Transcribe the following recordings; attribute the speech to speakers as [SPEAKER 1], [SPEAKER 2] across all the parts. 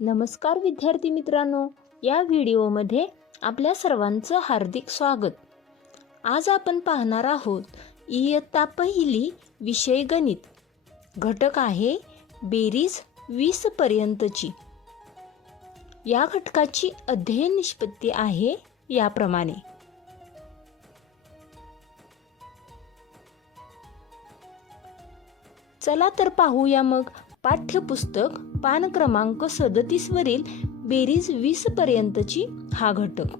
[SPEAKER 1] नमस्कार विद्यार्थी मित्रांनो या व्हिडिओमध्ये आपल्या सर्वांचं हार्दिक स्वागत. आज आपण पाहणार आहोत इयत्ता पहिली विषय गणित. घटक आहे बेरीज वीस पर्यंतची. या घटकाची अध्ययन निष्पत्ती आहे याप्रमाणे. चला तर पाहूया मग पाठ्यपुस्तक पान क्रमांक सदतीसवरील बेरीज वीस पर्यंतची हा घटक.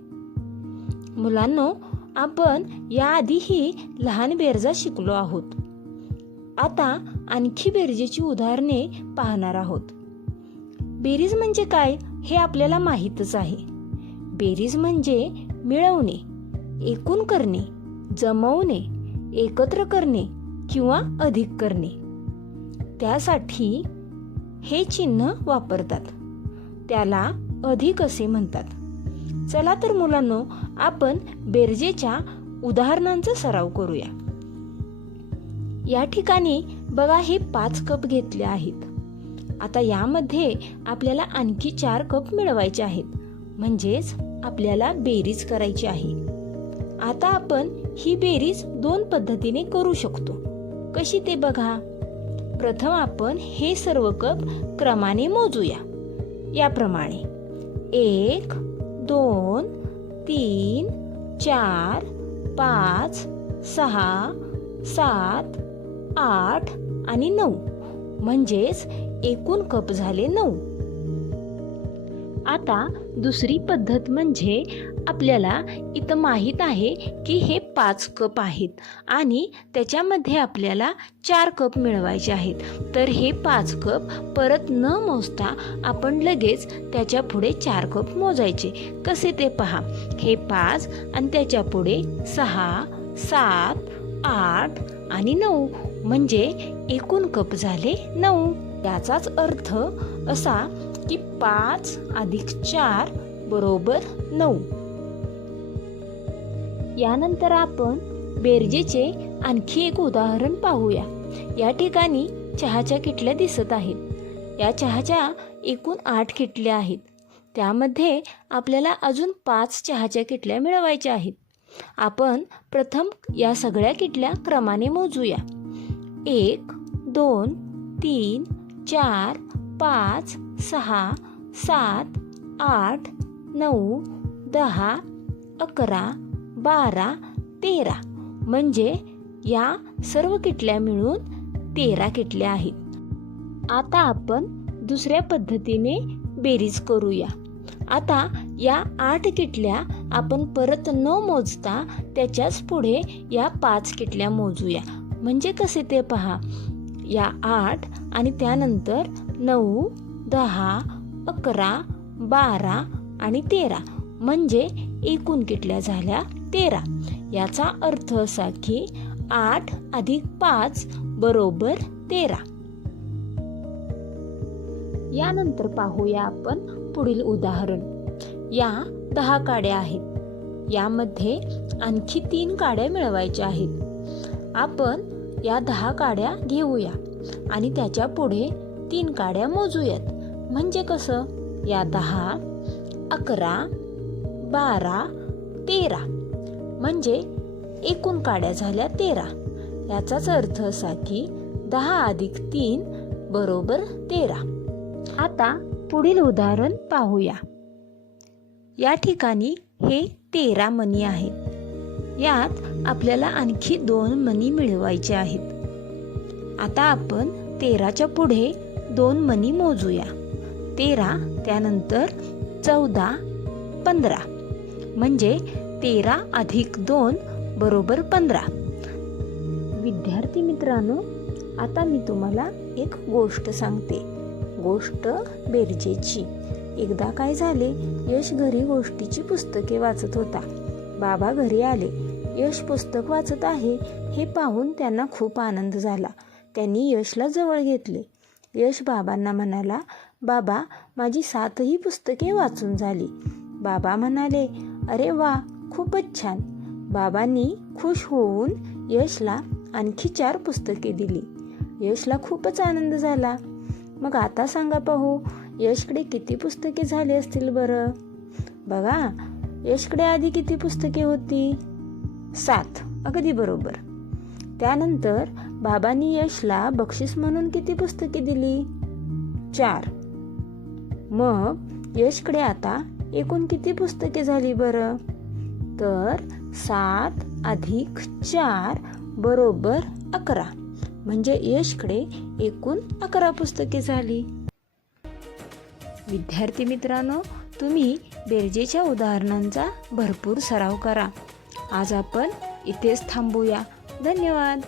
[SPEAKER 1] मुलांनो आपण याआधीही लहान बेरजा शिकलो आहोत. आता आणखी बेरजेची उदाहरणे पाहणार आहोत. बेरीज म्हणजे काय हे आपल्याला माहीतच आहे. बेरीज म्हणजे मिळवणे एकूण करणे जमवणे एकत्र करणे किंवा अधिक करणे. त्यासाठी हे चिन्ह वापरतात. त्याला अधिक असे म्हणतात. चला तर मुलांनो आपण बेरजेच्या उदाहरणांचा सराव करूया. या ठिकाणी बघा हे पाच कप घेतले आहेत. आता यामध्ये आपल्याला आणखी चार कप मिळवायचे आहेत. म्हणजेच आपल्याला बेरीज करायची आहे. आता आपण ही बेरीज दोन पद्धतीने करू शकतो. कशी ते बघा? प्रथम आपण हे सर्व कप क्रमाने मोजूया. याप्रमाणे एक दोन तीन चार पाच सहा सात आठ आणि नऊ. म्हणजेच एकूण कप झाले नऊ. आता दुसरी पद्धत म्हणजे आपल्याला इथं माहीत आहे की हे पाच कप आहेत आणि त्याच्यामध्ये आपल्याला चार कप मिळवायचे आहेत. तर हे पाच कप परत न मोजता आपण लगेच त्याच्या पुढे चार कप मोजायचे. कसे ते पहा. हे पाच आणि त्याच्या पुढे सहा सात आठ आणि नऊ. म्हणजे एकूण कप झाले नऊ. याचाच अर्थ असा की पाच अधिक चार बरोबर नऊ. यानंतर आपण बेरजेचे आणखी एक उदाहरण पाहूया. या ठिकाणी चहाच्या किटल्या दिसत आहेत. या चहाच्या एकूण आठ किटल्या आहेत. त्यामध्ये आपल्याला अजून पाच चहाच्या किटल्या मिळवायच्या आहेत. आपण प्रथम या सगळ्या किटल्या क्रमाने मोजूया. एक दोन तीन चार पाच सहा सात आठ नऊ दहा अकरा बारा तेरा. म्हणजे या सर्व किटल्या मिळून तेरा किटल्या आहेत. आता आपण दुसऱ्या पद्धतीने बेरीज करूया. आता या आठ किटल्या आपण परत न मोजता त्याच्याच पुढे या पाच किटल्या मोजूया. म्हणजे कसे ते पहा? या आठ आणि त्यानंतर नऊ दहा अकरा बारा आणि तेरा. म्हणजे एकूण किटल्या झाल्या तेरा. याचा अर्थ असा की आठ अधिक पाच बरोबर तेरा. यानंतर पाहूया आपण पुढील उदाहरण. या दहा काड्या आहेत. यामध्ये आणखी तीन काड्या मिळवायच्या आहेत. आपण या दहा काड्या घेऊया आणि त्याच्या पुढे तीन काड्या मोजूयात. म्हणजे कसं? या दहा अकरा बारा तेरा. म्हणजे एकूण काड्या झाल्या तेरा. याचाच अर्थ असा की दहा अधिक तीन बरोबर तेरा. आता पुढील उदाहरण पाहूया. या ठिकाणी हे तेरा मनी आहेत. यात आपल्याला आणखी दोन मनी मिळवायचे आहेत. आता आपण तेराच्या पुढे दोन मनी मोजूया. तेरा त्यानंतर चौदा पंधरा. म्हणजे तेरा अधिक दोन बरोबर पंधरा. विद्यार्थी मित्रांनो आता मी तुम्हाला एक गोष्ट सांगते. गोष्ट बेरजेची. एकदा काय झाले यश घरी गोष्टीची पुस्तके वाचत होता. बाबा घरी आले. यश पुस्तक वाचत आहे हे पाहून त्यांना खूप आनंद झाला. त्यांनी यशला जवळ घेतले. यश बाबांना म्हणाला बाबा माझी सातही पुस्तके वाचून झाली. बाबा म्हणाले अरे वा खूपच छान. बाबांनी खुश होऊन यशला आणखी चार पुस्तके दिली. यशला खूपच आनंद झाला. मग आता सांगा पाहू यशकडे किती पुस्तके झाली असतील बरं? बघा यशकडे आधी किती पुस्तके होती? सात. अगदी बरोबर. त्यानंतर बाबांनी यशला बक्षीस म्हणून किती पुस्तके दिली? चार. मग यशकडे आता एकूण किती पुस्तके झाली बरं? तर सात अधिक चार बरोबर अकरा. म्हणजे यशकडे एकूण अकरा पुस्तके झाली. विद्यार्थी मित्रांनो तुम्ही बेरजेच्या उदाहरणांचा भरपूर सराव करा. आज आपण इथेच थांबूया. धन्यवाद.